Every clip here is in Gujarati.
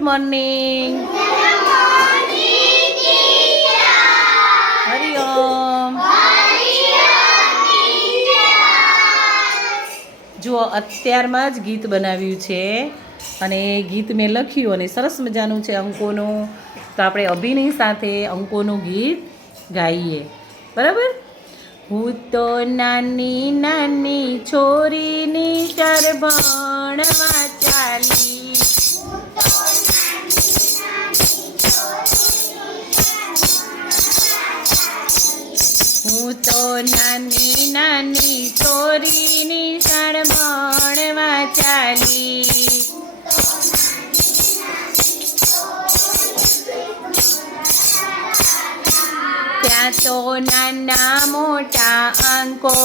મોર્નિંગ જુઓ, અત્યારમાં જ ગીત બનાવ્યું છે અને ગીત મેં લખ્યું અને સરસ મજાનું છે અંકોનું. તો આપણે અભિનય સાથે અંકોનું ગીત ગાઈએ. બરાબર? હું તો નાની નાની છોરીની ચાર ભણવા હું તો નાની નાની છોરીની શાળ ભણવા ચાલી ત્યાં તો નાના મોટા અંકો.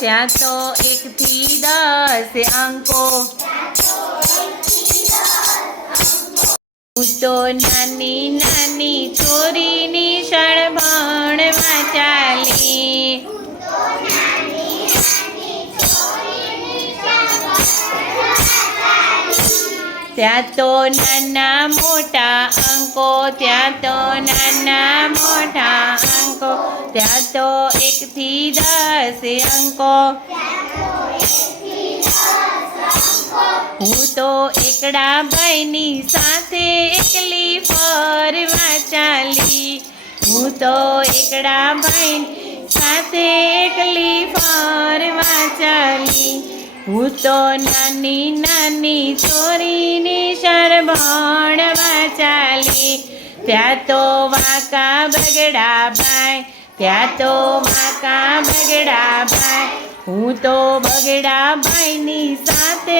ત્યાં તો એકથી દસ અંકો. હું તો નાની નાની છોરીની શાળ ચાલી ત્યાં તો નાના મોટા અંકો, ત્યાં તો નાના મોટા અંકો, ત્યાં તો એકથી દસ અંકો. હું તો એકડા ભાઈની સાથે એકલી ફરવા ચાલી હું તો એકડા ભાઈ સાથે એકલી ફરવા ચાલી હું તો નાની નાની છોરીની શર ભણવા ચાલી ત્યાં તો વાંકા બગડા ભાઈ, ત્યાં તો વાંકા બગડા ભાઈ. હું તો બગડા ભાઈની સાથે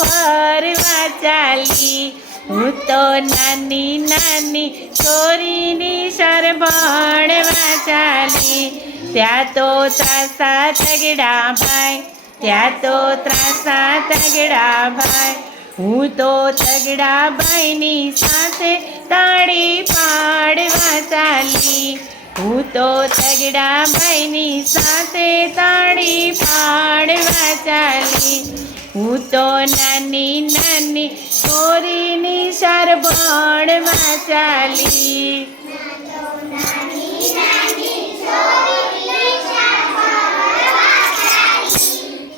ફરવા ચાલી. હું તો નાની નાની છોરીની શર ભણવા ચાલી. ત્યાં તો ત્રાસા તગડા ભાઈ, ત્યાં તો ત્રાસા તગડા ભાઈ. હું તો તગડા ભાઈની સાથે તાળી પાડવા ચાલી. હું તો તગડા ભાઈની સાથે તાળી પાડવા ચાલી. હું તો નાની નાની છોરીની સરભણમાં ચાલી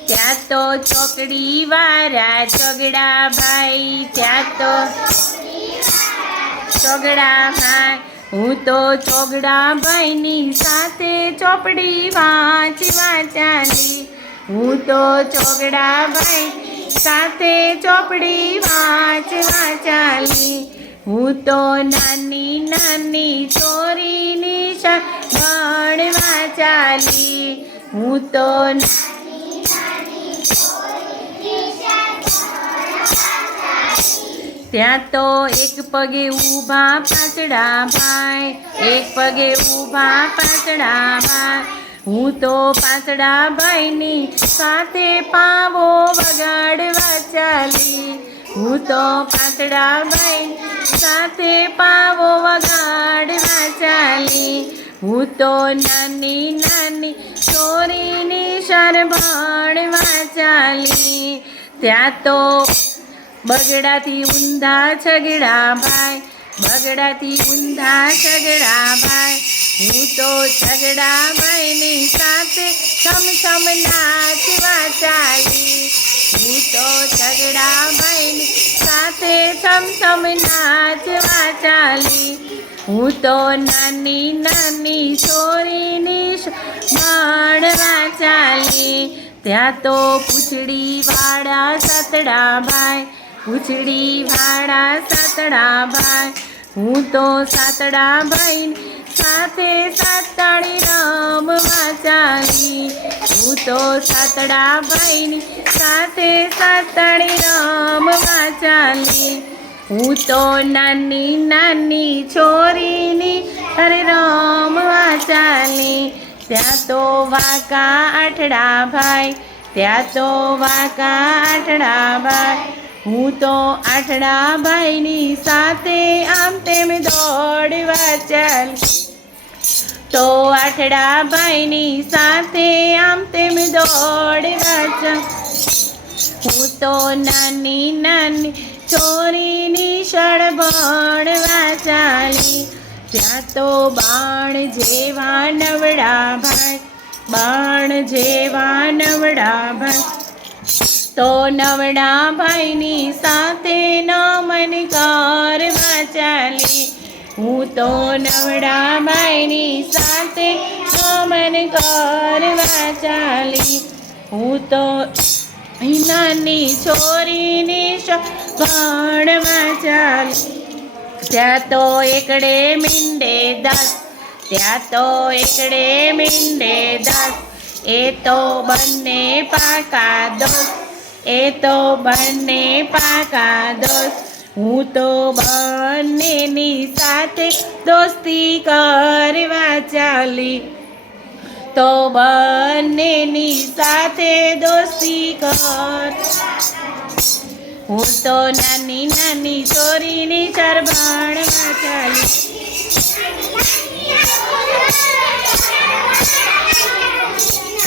ત્યાં તો ચોકડી વાળા ચોગડા ભાઈ, ત્યાં તો ચોગડા ભાઈ. હું તો ચોગડા ભાઈની સાથે ચોપડી વાંચવા ચાલી હું તો ચોગડા ભાઈ સાથે ચોપડી વાંચવા ચાલી હું તો નાની નાની ચોરીની ભણવા ચાલી હું તો ત્યાં તો એક પગે ઊભા પાછડા ભાઈ, એક પગે ઊભા પાછડા ભાઈ. હું તો પાંચડા ભાઈની સાથે પાવો વગાડવા ચાલી. હું તો પાંચડા ભાઈ સાથે પાવો વગાડવા ચાલી. હું તો નાની નાની ચોરીની શર ભણવા ચાલી. ત્યાં તો બગડાથી ઊંધા છગડા ભાઈ બગડાથી ઊંધા છગડા ભાઈ. હું તો છગડા ભાઈની સાથે સમસમ નાચવા ચાલી. હું તો છગડા ભાઈની સાથે સમસમ નાચવા ચાલી. હું તો નાની નાની છોરીની માણવા ચાલી. ત્યાં તો પૂછડી વાળા સતડા ભાઈ. પૂછડી વાળા સાતડા ભાઈ હું તો સાતડા ભાઈ સાથે સાતડી રમવા ચાલી હું તો સાતડા ભાઈની સાથે સાતડી રમવા ચાલી હું તો નાની નાની છોરીની અરે રમવા ચાલી ત્યાં તો વાંકા આઠડા ભાઈ ત્યાં તો વાંકા આઠડા ભાઈ હું તો આઠડા ભાઈની સાથે આમ તેમ દોડવા ચાલી તો આઠડા ભાઈની સાથે આમ તેમ દોડવા ચાલી હું તો નાની નાની ચોરીની શળભણવા ચાલી ત્યાં તો બાણ જેવા નવડા ભાઈ, બાણ જેવા નવડા ભાઈ. તો નવડા ભાઈની સાથે નમન કરવા ચાલી હું તો નવડા ભાઈની સાથે નમન કરવા ચાલી હું તો નાની છોરીની ભણવા ચાલી ત્યાં તો એકડે મીંડે દસ, ત્યાં તો એકડે મીંડે દસ. એ તો બંને પાકા દોસ્ત એ તો બંને પાકા દોસ્ત. હું તો બંનેની સાથે દોસ્તી કરવા ચાલી. તો બંનેની સાથે દોસ્તી કર. હું તો નાની નાની છોરીની ચરબાણમાં ચાલી.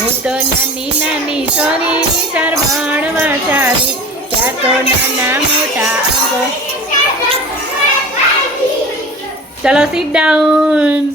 તો નાની નાની છોરીની ચરબાણમાં ચાલી ત્યાં તો નાના મોટા આંગો ચલો સીટ ડાઉન